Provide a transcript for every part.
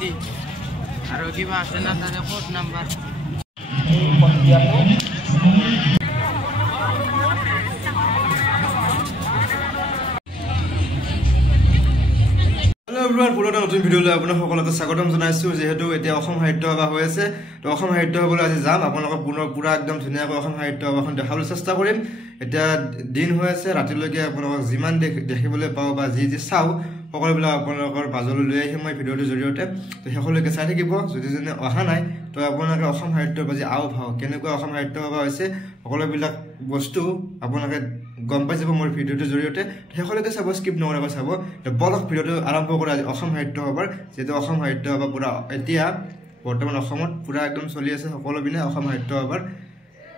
ID আৰু কিবা আছে না তাৰে কোড নাম্বাৰ Hello everyone, পুরো নতুন ভিডিওলৈ আপোনাক সকলোকে স্বাগতম জনাইছো যেহেতু এতিয়া অসম সাহিত্য সভা হৈ আছে তো অসম সাহিত্য সভালৈ আজি যাম আপোনাক পুৰা একদম ধুনীয়াকৈ অসম সাহিত্য সভাখন দেখাবলৈ চেষ্টা কৰিম এতিয়া দিন হৈ আছে ৰাতিলৈকে আপোনাক যিমান দেখিবলৈ পাও বা যি চাও সকলোবিলাক আপোনালোকৰ বাজলৈ লৈ আহিম মই ভিডিওটোৰ জৰিয়তে তো শেষলৈকে চাই থাকিব যদি জনে অহা নাই তো আপোনালোকে অসম সাহিত্যৰ বাজি আও ভাও কেনেকৈ অসম সাহিত্য সভা হৈছে সকলোবিলাক বস্তু আপোনালোকে গম পাই যাব মোৰ ভিডিওটোৰ জৰিয়তে শেষলৈকে চাব স্কিপ নকৰাকৈ চাব তো বলক ভিডিওটো আৰম্ভ কৰা আজি অসম সাহিত্য সভাৰ যেটো অসম সাহিত্য সভা পুৰা এতিয়া বৰ্তমান অসমত পুৰা একদম চলি আছে সকলো বিনে অসম সাহিত্য সভাৰ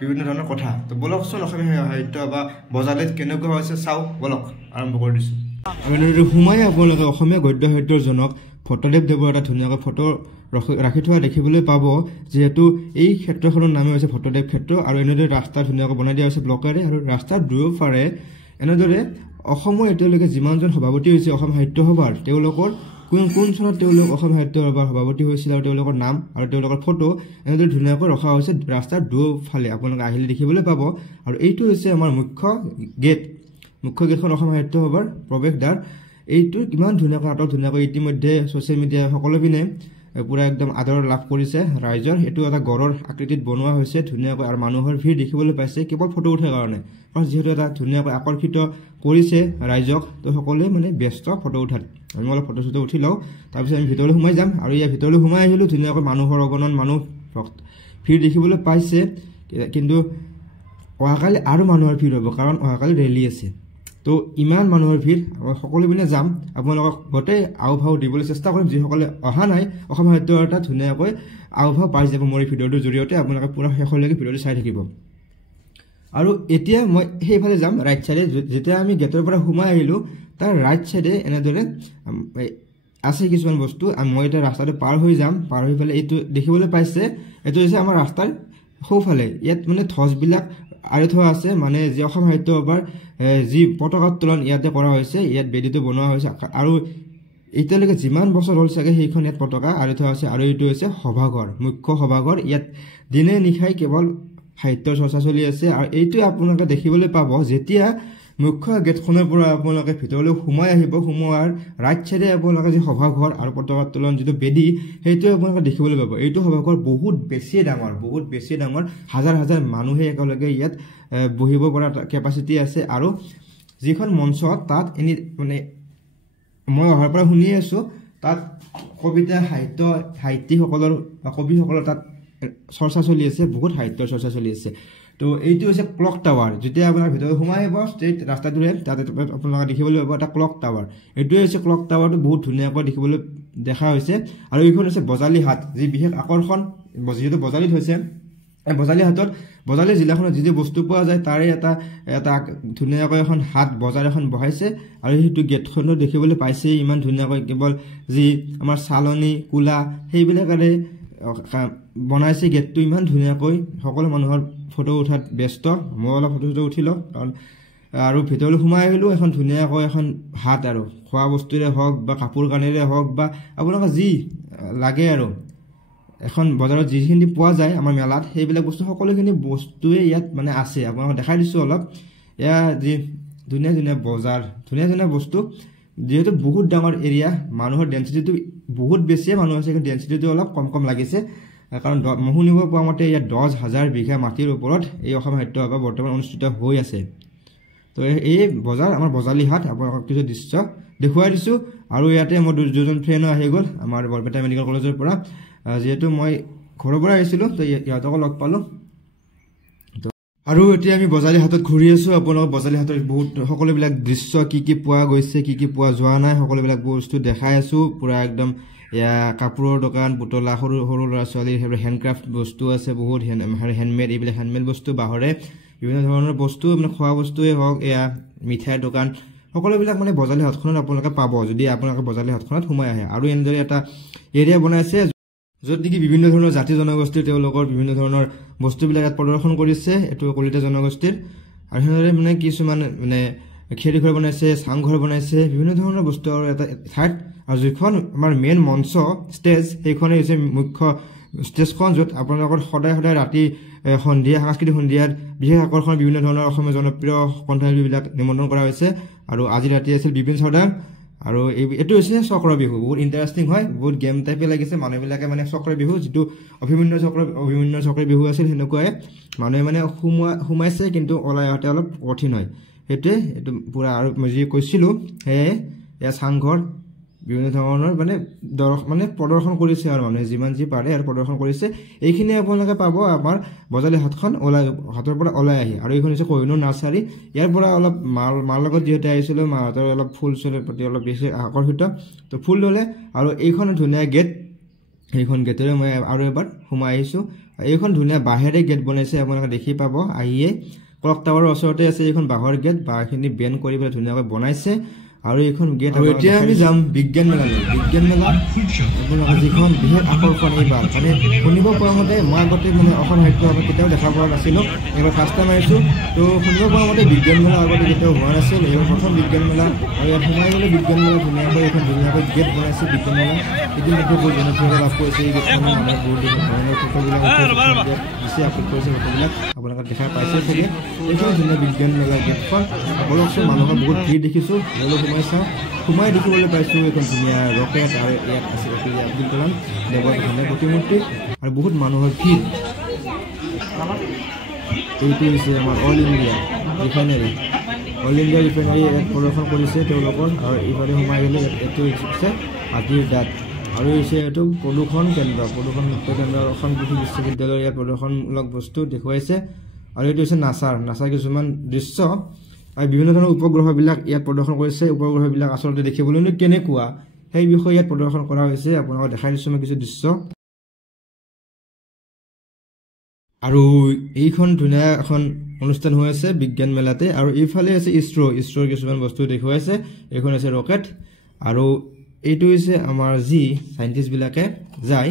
বিভিন্ন ধৰণৰ কথা তো বলকচোন অসম সাহিত্য সভা বজাৰত কেনেকৈ হৈছে চাও বলক আৰম্ভ কৰি দিছো আমি হুমাই আপোনালোকে অসমীয়া গদ্য সাহিত্যৰ জনক ভট্টদেৱ দেৱৰ এটা ধুনীয়াকৈ ফটো ৰাখি থোৱা দেখিবলৈ পাব যেহেতু এই ক্ষেত্ৰখনৰ নাম হৈছে ভট্টদেৱ ক্ষেত্ৰ আৰু এনেদৰে ৰাস্তা ধুনীয়াকৈ বনাই দিয়া হৈছে ব্লকেৰে আৰু ৰাস্তাৰ দুয়োফাৰে এনেদৰে অসমৰ এতিয়ালৈকে যিমানজন সভাপতি হৈছে অসম সাহিত্য সভাৰ তেওঁলোকৰ কোন চনত তেওঁলোক অসম সাহিত্য সভাৰ সভাপতি হৈছিল আৰু তেওঁলোকৰ নাম আৰু তেওঁলোকৰ ফটো এনেদৰে ধুনীয়াকৈ ৰখা হৈছে ৰাস্তাৰ দুয়োফালে আপোনালোকে আহিলে দেখিবলৈ পাব আৰু এইটো হৈছে আমাৰ মুখ্য গেটখন অসম সাহিত্য সভাৰ প্ৰৱেশদ্বাৰ এইটো কিমান ধুনীয়াকৈ আটক ধুনীয়াকৈ ইতিমধ্যে ছ'চিয়েল মিডিয়া সকলো পিনে পুৰা একদম আদৰ লাভ কৰিছে ৰাইজৰ এইটো এটা গড়ৰ আকৃতিত বনোৱা হৈছে ধুনীয়াকৈ আৰু মানুহৰ ভিৰ দেখিবলৈ পাইছে কেৱল ফটো উঠাৰ কাৰণে কাৰণ যিহেতু এটা ধুনীয়াকৈ আকৰ্ষিত কৰিছে ৰাইজক তো সকলোৱে মানে ব্যস্ত ফটো উঠাত আমি অলপ ফটো চটো উঠি লওঁ তাৰপিছত আমি ভিতৰলৈ সোমাই যাম আৰু ইয়াৰ ভিতৰলৈ সোমাই আহিলোঁ ধুনীয়াকৈ মানুহৰ অগণন মানুহ ভিৰ দেখিবলৈ পাইছে কিন্তু অহাকালি আৰু মানুহৰ ভিৰ হ'ব কাৰণ অহাকালি ৰেলী আছে তো ইমান মানুহৰ ভিৰ সকলো পিনে যাম আপোনালোকক গোটেই আওভাও দিবলৈ চেষ্টা কৰিম যিসকলে অহা নাই অসম সাহিত্য এটা ধুনীয়াকৈ আওভাও পাই যাব মোৰ ভিডিঅ'টোৰ জৰিয়তে আপোনালোকে পুৰা শেষলৈকে ভিডিঅ'টো চাই থাকিব আৰু এতিয়া মই সেইফালে যাম ৰাইট চাইডে যেতিয়া আমি গেটৰ পৰা সোমাই আহিলোঁ তাৰ ৰাইট চাইডে এনেদৰে আছে কিছুমান বস্তু মই এতিয়া ৰাস্তাটো পাৰ হৈ যাম পাৰ হৈ পেলাই এইটো দেখিবলৈ পাইছে এইটো হৈছে আমাৰ ৰাস্তাৰ সোঁফালে ইয়াত মানে ধ্বজবিলাক আঁৰি থোৱা আছে মানে যি অসম সাহিত্য সভাৰ যি পতাকা উত্তোলন ইয়াতে কৰা হৈছে ইয়াত বেদীটো বনোৱা হৈছে আৰু এতিয়ালৈকে যিমান বছৰ হ'ল চাগে সেইখন ইয়াত পতাকা আঁৰি থোৱা আছে আৰু এইটো হৈছে সভাঘৰ মুখ্য সভাঘৰ ইয়াত দিনে নিশাই কেৱল সাহিত্যৰ চৰ্চা চলি আছে আৰু এইটোৱে আপোনালোকে দেখিবলৈ পাব যেতিয়া মুখ্য গেটখনৰ পৰা আপোনালোকে ভিতৰলৈ সোমাই আহিব সোমোৱাৰ ৰাইট চাইডে আপোনালোকে যি সভাঘৰ আৰু পতাকা উত্তোলন যিটো বেদী সেইটোৱে আপোনালোকে দেখিবলৈ পাব এইটো সভাঘৰ বহুত বেছিয়ে ডাঙৰ হাজাৰ হাজাৰ মানুহে একেলগে ইয়াত বহিব পৰা কেপাচিটি আছে আৰু যিখন মঞ্চ তাত এনে মানে মই অহাৰ পৰা শুনি আছোঁ তাত কবিতা সাহিত্যিকসকলৰ বা কবিসকলৰ তাত চৰ্চা চলি আছে বহুত সাহিত্যৰ চৰ্চা চলি আছে তো এইটো হৈছে ক্লক টাৱাৰ যেতিয়া আপোনাৰ ভিতৰত সোমাই আহিব ষ্ট্ৰেইট ৰাস্তাটোৰে তাতে আপোনালোকে দেখিবলৈ পাব এটা ক্লক টাৱাৰ এইটোৱে হৈছে ক্লক টাৱাৰটো বহুত ধুনীয়াকৈ দেখিবলৈ দেখা হৈছে আৰু এইখন হৈছে বজালী হাট যি বিশেষ আকৰ্ষণ যিহেতু বজালীত হৈছে এই বজালী হাটত বজালী জিলাখনত যি বস্তু পোৱা যায় তাৰে এটা ধুনীয়াকৈ এখন হাট বজাৰ এখন বহাইছে আৰু সেইটো গেটখনো দেখিবলৈ পাইছে ইমান ধুনীয়াকৈ কেৱল যি আমাৰ চালনী কোলা সেইবিলাকেৰে বনাইছে গেটটো ইমান ধুনীয়াকৈ সকলো মানুহৰ ফটো উঠাত ব্যস্ত মই অলপ ফটো উঠি লওঁ কাৰণ আৰু ভিতৰলৈ সোমাই আহিলোঁ এখন ধুনীয়াকৈ এখন হাট আৰু খোৱা বস্তুৰে হওক বা কাপোৰ কানিৰে হওক বা আপোনালোকে যি লাগে আৰু এখন বজাৰত যিখিনি পোৱা যায় আমাৰ মেলাত সেইবিলাক বস্তু সকলোখিনি বস্তুৱে ইয়াত মানে আছে আপোনালোকক দেখাই দিছোঁ অলপ এয়া যি ধুনীয়া বজাৰ ধুনীয়া বস্তু যিহেতু বহুত ডাঙৰ এৰিয়া মানুহৰ ডেঞ্চিটিটো বহুত বেছিয়ে মানুহ আছে কিন্তু ডেঞ্চিটিটো অলপ কম লাগিছে কাৰণ মই শুনিব পোৱা মতে ইয়াত 10,000 বিঘা মাটিৰ ওপৰত এই অসম সাহিত্য সভা বৰ্তমান অনুষ্ঠিত হৈ আছে তো এই বজাৰ আমাৰ বজালী হাট আপোনালোকক কিছু দৃশ্য দেখুৱাই দিছোঁ আৰু ইয়াতে মোৰ দুজন ফ্ৰেণ্ডো আহি গ'ল আমাৰ বৰপেটা মেডিকেল কলেজৰ পৰা যেহেতু মই ঘৰৰ পৰা আহিছিলোঁ তো ইহঁতকো লগ পালোঁ আৰু এতিয়া আমি বজালী হাটত ঘূৰি আছোঁ আপোনালোকক বজালী হাটৰ বহুত সকলোবিলাক দৃশ্য কি পোৱা গৈছে কি পোৱা যোৱা নাই সকলোবিলাক বস্তু দেখাই আছোঁ পুৰা একদম এয়া কাপোৰৰ দোকান পুতলা সৰু ল'ৰা ছোৱালীৰ সেইবোৰ হেণ্ডক্ৰাফ্ট বস্তু আছে বহুত হেণ্ডমেড এইবিলাক হেণ্ডমেড বস্তু বাঁহৰে বিভিন্ন ধৰণৰ বস্তু মানে খোৱা বস্তুৱেই হওক এয়া মিঠাইৰ দোকান সকলোবিলাক মানে বজালী হাটখনত আপোনালোকে পাব যদি আপোনালোকে বজালী হাটখনত সোমাই আহে আৰু এনেদৰে এটা এৰিয়া বনাইছে য'ত নেকি বিভিন্ন ধৰণৰ জাতি জনগোষ্ঠীৰ তেওঁলোকৰ বিভিন্ন ধৰণৰ বস্তুবিলাক ইয়াত প্ৰদৰ্শন কৰিছে এইটো কলিতা জনগোষ্ঠীৰ আৰু সেনেদৰে মানে কিছুমান মানে খেৰী ঘৰ বনাইছে, চাংঘৰ বনাইছে, বিভিন্ন ধৰণৰ বস্তু আৰু এটা ঠাইত। আৰু যিখন আমাৰ মেইন মঞ্চ ষ্টেজ সেইখনেই হৈছে মুখ্য ষ্টেজখন, য'ত আপোনালোকৰ সদায় সদায় ৰাতি সন্ধিয়া সাংস্কৃতিক সন্ধিয়াত বিশেষ আকৰ্ষণ বিভিন্ন ধৰণৰ অসমীয়া জনপ্ৰিয় কণ্ঠশিল্পীবিলাক নিমন্ত্ৰণ কৰা হৈছে। আৰু আজি ৰাতি আছিল বিপিন চৌদান। আৰু এইটো হৈছে চক্ৰ বিহু, বহুত ইণ্টাৰেষ্টিং হয়, বহুত গেম টাইপে লাগিছে। মানুহবিলাকে মানে চক্ৰ বিহু, যিটো অভিমন্যু চক্ৰ বিহু আছিল সেনেকুৱাই মানুহে মানে সোমাইছে, কিন্তু ওলাই আহোঁতে অলপ কঠিন হয়। সেইটোৱে এইটো পূৰা। আৰু মই যি কৈছিলোঁ সেয়ে এয়া চাংঘৰ বিভিন্ন ধৰণৰ মানে প্ৰদৰ্শন কৰিছে আৰু মানুহে যিমান যি পাৰে আৰু প্ৰদৰ্শন কৰিছে। এইখিনি আপোনালোকে পাব আমাৰ বজালী হাটখন হাতৰ পৰা ওলাই আহি। আৰু এইখন হৈছে কোহিনুৰ নাৰ্চাৰী। ইয়াৰ পৰা অলপ মাৰ লগত যিহেতু আহিছিলোঁ, মাহঁতৰ অলপ ফুল চুলৰ প্ৰতি অলপ বেছি আকৰ্ষিত, তো ফুল ল'লে। আৰু এইখন ধুনীয়া গেট, এইখন গেটেৰে মই আৰু এবাৰ সোমাই আহিছোঁ। এইখন ধুনীয়া বাঁহেৰে গেট বনাইছে, আপোনালোকে দেখি পাব আহিয়ে। ক্লক টাৱাৰৰ ওচৰতে আছে এইখন বাঁহৰ গেট, বাঁহখিনি বেণ্ড কৰি পেলাই ধুনীয়াকৈ বনাইছে। আৰু এইখন গেট। আৰু এতিয়া আমি যাম বিজ্ঞান মেলালৈ। বিজ্ঞান মেলা আপোনালোকে যিখন বিশেষ আকৰ্ষণ এইবাৰ মানে শুনিব পৰা মতে, মই আগতে মানে অসম সাহিত্য সভাত কেতিয়াও দেখা পোৱা নাছিলোঁ, এইবাৰ ফাৰ্ষ্ট টাইম আহিছোঁ। তো শুনিব পৰা মতে বিজ্ঞান মেলা আগতে কেতিয়াও হোৱা নাছিল, এইবাৰ প্ৰথম বিজ্ঞান মেলা। আৰু ইয়াত সোমাই গ'লে বিজ্ঞান মেলা ধুনীয়াকৈ এইখন ধুনীয়াকৈ গেট বনাইছে বিজ্ঞান মেলা। ইতিমধ্যে বহুত জনপ্ৰিয়তা লাভ কৰিছে এই গেটখন। আমাৰ বহুত ধৰণৰ ফটোবিলাক দিছে, আপলোড কৰিছে ফটোবিলাক, আপোনালোকে দেখা পাইছে চাগে। এইখন ধুনীয়া বিজ্ঞান মেলা গেটখন সকলোকচোন মানুহৰ বহুত ভিৰ দেখিছোঁ। সোমাই দেখিবলৈ পাইছোঁ এইখন ধুনীয়া ৰকেট। আৰু ইয়াত আছে APJ আব্দুল কালাম দেৱৰ ধুনীয়া প্ৰতিমূৰ্তি আৰু বহুত মানুহৰ ভিৰ। এইটো হৈছে আমাৰ অল ইণ্ডিয়া ৰিফাইনাৰী ইয়াত প্ৰদৰ্শন কৰিছে তেওঁলোকৰ। আৰু ইফালে সোমাই গ'লে এইটো হৈছে হাতীৰ দাঁত। আৰু হৈছে এইটো প্ৰদূষণ মুক্ত কেন্দ্ৰ অসম কৃষি বিশ্ববিদ্যালয়ৰ ইয়াত প্ৰদৰ্শনমূলক বস্তু দেখুৱাইছে। আৰু এইটো হৈছে নাছাৰ কিছুমান দৃশ্য। আৰু বিভিন্ন ধৰণৰ উপগ্ৰহবিলাক ইয়াত প্ৰদৰ্শন কৰিছে। উপগ্ৰহবিলাক আচলতে দেখিবলৈ কেনেকুৱা সেই বিষয়ে ইয়াত প্ৰদৰ্শন কৰা হৈছে। আপোনালোকক দেখাই দিছোঁ মই কিছু দৃশ্য। আৰু এইখন ধুনীয়া এখন অনুষ্ঠান হৈ আছে বিজ্ঞান মেলাতে। আৰু এইফালে আছে ইছৰোৰ কিছুমান বস্তু দেখুৱাইছে। এইখন আছে ৰকেট। আৰু এইটো হৈছে আমাৰ যি চাইণ্টিষ্টবিলাকে যায়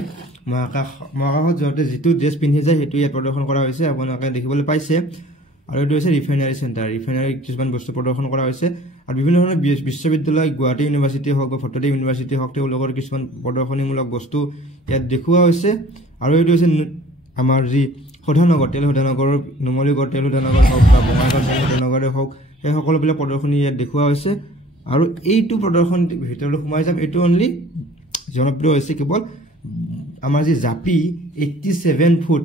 মহাকাশত যাওঁতে যিটো ড্ৰেছ পিন্ধি যায় সেইটো ইয়াত প্ৰদৰ্শন কৰা হৈছে, আপোনালোকে দেখিবলৈ পাইছে। আৰু এইটো হৈছে ৰিফাইনাৰী চেণ্টাৰ। ৰিফাইনাৰী কিছুমান বস্তু প্ৰদৰ্শন কৰা হৈছে। আৰু বিভিন্ন ধৰণৰ বিশ্ববিদ্যালয়, গুৱাহাটী ইউনিভাৰ্চিটি হওক বা ভট্টদেৱ ইউনিভাৰ্চিটি হওক, তেওঁলোকৰ কিছুমান প্ৰদৰ্শনীমূলক বস্তু ইয়াত দেখুওৱা হৈছে। আৰু এইটো হৈছে আমাৰ যি তেল শোধনাগৰৰ নুমলীগড় তেল শোধনাগৰ হওক বা বঙাইগাঁও তেল শোধনাগৰে হওক, সেই সকলোবিলাক প্ৰদৰ্শনী ইয়াত দেখুওৱা হৈছে। আৰু এইটো প্ৰদৰ্শনীৰ ভিতৰলৈ সোমাই যাম। এইটো অনলি জনপ্ৰিয় হৈছে কেৱল আমাৰ যি জাপি 87 ফুট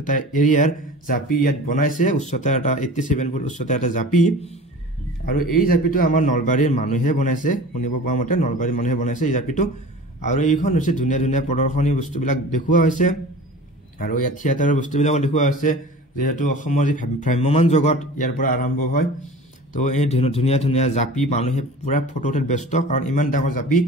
এটা এৰিয়াৰ জাপি ইয়াত বনাইছে। উচ্চতা এটা 87 ফুট উচ্চতা এটা জাপি। আৰু এই জাপিটো আমাৰ নলবাৰীৰ মানুহে বনাইছে, শুনিব পোৱা মতে নলবাৰীৰ মানুহে বনাইছে এই জাপিটো। আৰু এইখন হৈছে ধুনীয়া ধুনীয়া প্ৰদৰ্শনী বস্তুবিলাক দেখুওৱা হৈছে। আৰু ইয়াত থিয়েটাৰৰ বস্তুবিলাকো দেখুওৱা হৈছে, যিহেতু অসমৰ যি ভ্ৰাম্যমান জগত ইয়াৰ পৰা আৰম্ভ হয়। তো এই ধুনীয়া ধুনীয়া জাপি মানুহে পূৰা ফটো উঠাত ব্যস্ত, কাৰণ ইমান ডাঙৰ জাপি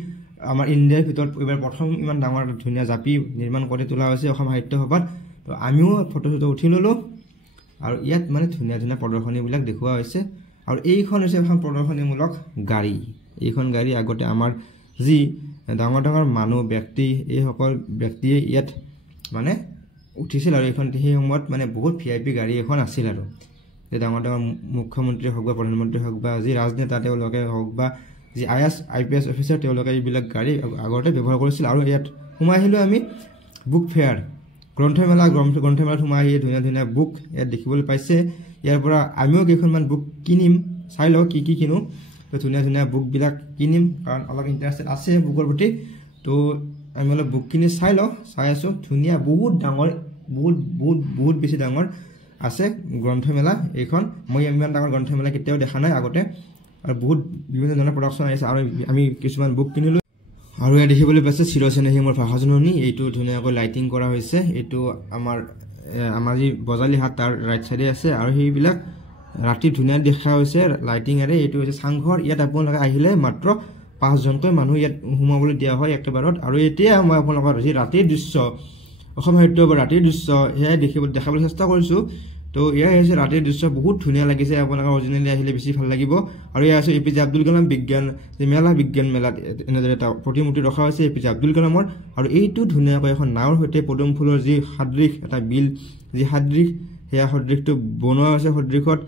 আমাৰ ইণ্ডিয়াৰ ভিতৰত এইবাৰ প্ৰথম ইমান ডাঙৰ ধুনীয়া জাপি নিৰ্মাণ কৰি তোলা হৈছে অসম সাহিত্য সভাত। তো আমিও ফটো উঠি ল'লোঁ। আৰু ইয়াত মানে ধুনীয়া ধুনীয়া প্ৰদৰ্শনীবিলাক দেখুওৱা হৈছে। আৰু এইখন হৈছে এখন প্ৰদৰ্শনীমূলক গাড়ী। এইখন গাড়ী আগতে আমাৰ যি ডাঙৰ ডাঙৰ মানুহ ব্যক্তি, এইসকল ব্যক্তিয়ে ইয়াত মানে উঠিছিল। আৰু এইখন সেই সময়ত মানে বহুত VIP গাড়ী এখন আছিল। আৰু ডাঙৰ ডাঙৰ মুখ্যমন্ত্ৰী হওক বা প্ৰধানমন্ত্ৰী হওক বা যি ৰাজনেতা তেওঁলোকে হওক বা যি IPS অফিচাৰ, তেওঁলোকে এইবিলাক গাড়ী আগতে ব্যৱহাৰ কৰিছিল। আৰু ইয়াত সোমাই আহিলোঁ আমি বুক ফেয়াৰ গ্ৰন্থমেলাত সোমাই আহি ধুনীয়া ধুনীয়া বুক ইয়াত দেখিবলৈ পাইছে। ইয়াৰ পৰা আমিও কেইখনমান বুক কিনিম, চাই লওঁ কি কিনো। তো ধুনীয়া ধুনীয়া বুকবিলাক কিনিম, কাৰণ অলপ ইণ্টাৰেষ্টেড আছে বুকৰ প্ৰতি। তো আমি অলপ বুক কিনি চাই আছোঁ। ধুনীয়া বহুত ডাঙৰ, বহুত বেছি ডাঙৰ আছে গ্ৰন্থমেলা এইখন। মই ইমান ডাঙৰ গ্ৰন্থমেলা কেতিয়াও দেখা নাই আগতে। আৰু বহুত বিভিন্ন ধৰণৰ প্ৰডাকশ্যন আহিছে। আৰু আমি কিছুমান বুক কিনিলোঁ। আৰু ইয়াত দেখিবলৈ পাইছে চিৰচেনেহী মোৰ ভাষাজননী। এইটো ধুনীয়াকৈ লাইটিং কৰা হৈছে। এইটো আমাৰ যি বজালী হাট তাৰ ৰাইট চাইডে আছে। আৰু সেইবিলাক ৰাতি ধুনীয়া দেখা হৈছে লাইটিঙেৰে। এইটো হৈছে চাংঘৰ। ইয়াত আপোনালোকে আহিলে মাত্ৰ 5জনকৈ মানুহ ইয়াত সোমাবলৈ দিয়া হয় একেবাৰত। আৰু এতিয়া মই আপোনালোকৰ যি ৰাতিৰ দৃশ্য, অসম সাহিত্য সভাৰ ৰাতিৰ দৃশ্য, সেয়াই দেখাবলৈ চেষ্টা কৰিছোঁ। তো এয়াই হৈছে ৰাতিৰ দৃশ্য, বহুত ধুনীয়া লাগিছে। আপোনালোকে অৰিজিনেলি আহিলে বেছি ভাল লাগিব। আৰু এয়া হৈছে APJ আব্দুল কালাম বিজ্ঞান মেলাত এনেদৰে এটা প্ৰতিমূৰ্তি ৰখা হৈছে APJ আব্দুল কালামৰ। আৰু এইটো ধুনীয়াকৈ এখন নাৱৰ সৈতে পদুম ফুলৰ যি সাদৃশ, এটা বিল যি সাদৃশ, সেয়া সদৃশটো বনোৱা হৈছে। সদৃশত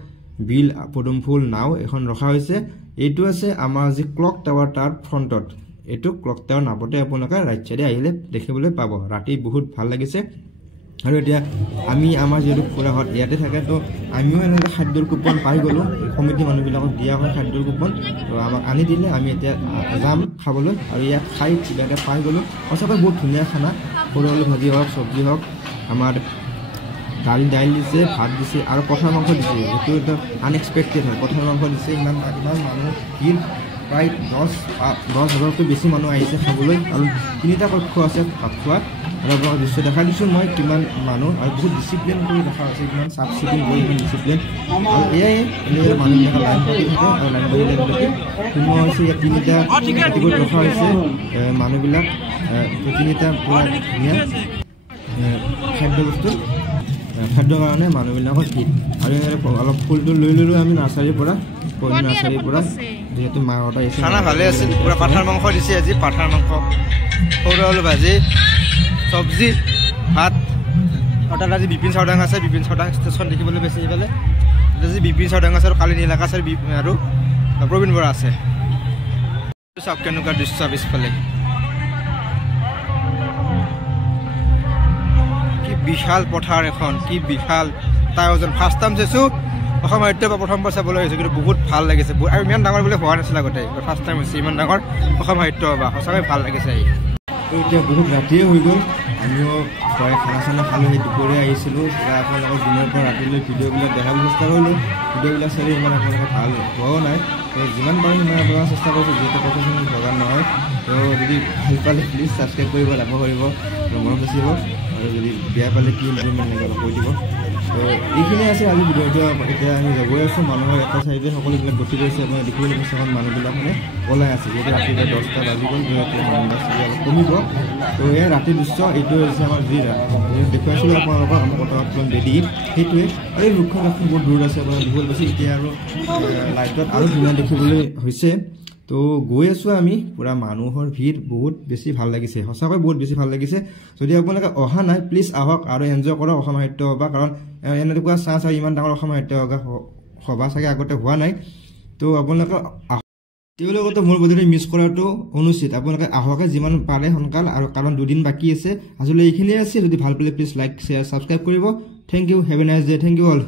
বিল পদুমফুল নাও এখন ৰখা হৈছে এইটো আছে আমাৰ যে ক্লক টাৱাৰ তাৰ ফ্ৰণ্টত এইটো ক্লক টাৱাৰ নাপতে আপোনালোকে ৰাইট সাইডে আহিলে দেখিবলৈ পাব ৰাতি বহুত ভাল লাগিছে আৰু এতিয়া আমি আমাৰ যেটো পুৰাহত ইয়াতে থাকে তো আমিও এনে খাদ্যৰ কুপন পাই গলো কমিটি মানুহবিলাকক দিয়া হয় খাদ্যৰ কুপন তো আমাক আনি দিলে আমি এতিয়া যাম খাবলৈ আৰু ইয়াত খাই কিবাকে পাই গলো সঁচাকৈ বহুত ধুনীয়া খানা সৰু আলু ভাজি হওক চব্জি হওক আমাৰ দাইল দিছে ভাত দিছে আৰু কঠাৰ মাংস দিছে এইটো এটা আনএক্সপেক্টেড হয় কঠাৰ মাংস দিছে ইমান মানুহ ভিৰ প্ৰায় 10,000তকৈ বেছি মানুহ আহিছে খাবলৈ আৰু 3টা কক্ষ আছে ভাত খোৱা আৰু আপোনাক দৃশ্য দেখা দিছোঁ মই কিমান মানুহ আৰু বহুত ডিচিপ্লিন কৰি ৰখা হৈছে কিমান চাফ চিকুণ কৰি ইমান ডিচিপ্লিন আৰু এয়াই এনেদৰে মানুহবিলাকে লাইন পাতি থাকে আৰু লাইন পাতি সোমোৱা হৈছে ইয়াত 3টা কেটেগৰীত ৰখা হৈছে মানুহবিলাক 3টা পুৰা ধুনীয়া খাদ্যবস্তু খাদ্যৰ কাৰণে মানুহবিলাকৰ ভিৰ আৰু অলপ ফুলটো লৈ ল'লোঁ আমি নাৰ্চাৰীৰ পৰা যেহেতু মাহঁত আহিছে খানা ভালে আছিল পুৰা পাঠাৰ মাংস দিছে আজি পাঠাৰ মাংস সৰু আলু ভাজি চব্জি ভাত আৰু তাত আজি বিপিন চাউদাং আছে বিপিন চাউদাং ষ্টেচন দেখিবলৈ বেছি এইফালে আজি বিপিন চাউদাং আছে আৰু কালি নীলাকাশ আৰু প্ৰবীণ বৰা আছে চাওক কেনেকুৱা দৃশ্য পিছফালে কি বিশাল পথাৰ এখন কি বিশাল তাৰ ওজন ফাৰ্ষ্ট টাইম চাইছোঁ অসম সাহিত্য বা প্ৰথমবাৰ চাবলৈ আহিছোঁ কিন্তু বহুত ভাল লাগিছে আৰু ইমান ডাঙৰ বুলি হোৱা নাছিল আগতে ফাৰ্ষ্ট টাইম হৈছে ইমান ডাঙৰ অসম সাহিত্য বা সঁচাকৈ ভাল লাগিছে আহি এতিয়া বহুত ৰাতিয়ে হৈ গ'ল আমিও প্ৰায় খানা চানা খালোঁ সেই দুপৰীয়া আহিছিলোঁ আপোনালোকৰ দিনৰ পৰা ৰাতিলৈ ভিডিঅ'বিলাক দেখাবলৈ চেষ্টা কৰিলোঁ ভিডিঅ'বিলাক চাই ইমান আপোনালোকে ভাল হোৱাও নাই তো যিমান পাৰোঁ সিমান আপোনালোকে চেষ্টা কৰিছোঁ যিহেতু প্ৰফেশ্যনেল ভগৱান নহয় তো যদি ভাল পালে প্লিজ ছাবস্ক্ৰাইব কৰিব লাভ কৰিব মৰম বেচিব আৰু যদি বেয়া পালে কি ইম্প্ৰুভমেণ্ট লাগে কৈ দিব তো এইখিনিয়ে আছে আজি ভিডিঅ'টো এতিয়া আমি যাবই আছোঁ মানুহৰ এটা চাইডে সকলোবিলাক গতি কৰিছে আপোনাৰ দেখিবলৈ পাইছে এখন মানুহবিলাক মানে ওলাই আছে যিহেতু ৰাতিপুৱা 10টা বাজি গ'ল যিহেতু মানুহবিলাক অলপ কমিব তো এয়া ৰাতিৰ দৃশ্য এইটোৱে হৈছে আমাৰ যি দেখুৱাইছিলোঁ আপোনালোকক আমাৰ কটকটন বেদী সেইটোৱে আৰু এই মুখ্য ৰাস্তা বহুত দূৰ আছে আপোনাৰ দেখিবলৈ পাইছে এতিয়া আৰু লাইটত আৰু ধুনীয়া দেখিবলৈ হৈছে তো গৈ আছোঁ আমি পুৰা মানুহৰ ভিৰ বহুত বেছি ভাল লাগিছে সঁচাকৈ বহুত বেছি ভাল লাগিছে যদি আপোনালোকে অহা নাই প্লিজ আহক আৰু এনজয় কৰক অসম সাহিত্য সভা কাৰণ এনেকুৱা চান্স আৰু ইমান ডাঙৰ অসম সাহিত্য সভা চাগে আগতে হোৱা নাই তো আপোনালোকে তেওঁলোকতো মোৰ বোধেৰে মিছ কৰাটো অনুচিত আপোনালোকে আহকে যিমান পাৰে সোনকাল আৰু কাৰণ 2 দিন বাকী আছে আচলতে এইখিনিয়ে আছে যদি ভাল পালে প্লিজ লাইক শ্বেয়াৰ ছাবস্ক্ৰাইব কৰিব thank you have a nice day thank you all